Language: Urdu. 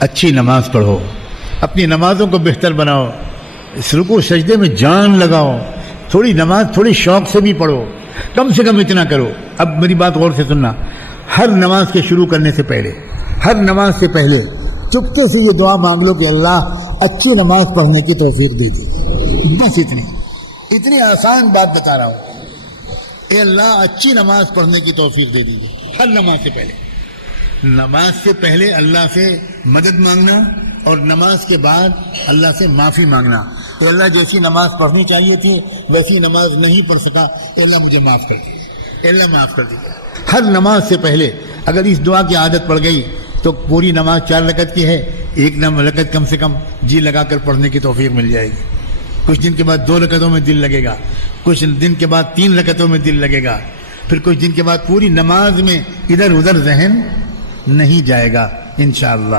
اچھی نماز پڑھو، اپنی نمازوں کو بہتر بناؤ، اس رکوع سجدے میں جان لگاؤ، تھوڑی نماز تھوڑی شوق سے بھی پڑھو، کم سے کم اتنا کرو۔ اب میری بات غور سے سننا، ہر نماز کے شروع کرنے سے پہلے، ہر نماز سے پہلے چپکے سے یہ دعا مانگ لو کہ اللہ اچھی نماز پڑھنے کی توفیق دے دی۔ بس اتنی آسان بات بتا رہا ہوں، اے اللہ اچھی نماز پڑھنے کی توفیق دے دیجیے۔ ہر نماز سے پہلے، نماز سے پہلے اللہ سے مدد مانگنا اور نماز کے بعد اللہ سے معافی مانگنا، اے اللہ جیسی نماز پڑھنی چاہیے تھی ویسی نماز نہیں پڑھ سکا، اے اللہ مجھے معاف کر دیجیے، اے اللہ معاف کر دیجیے۔ ہر نماز سے پہلے اگر اس دعا کی عادت پڑ گئی تو پوری نماز 4 رکعت کی ہے، ایک رکعت کم سے کم جی لگا کر پڑھنے کی توفیق مل جائے گی۔ کچھ دن کے بعد 2 رکعتوں میں دل لگے گا، کچھ دن کے بعد 3 رکعتوں میں دل لگے گا، پھر کچھ دن کے بعد پوری نماز میں ادھر ادھر ذہن نہیں جائے گا انشاءاللہ۔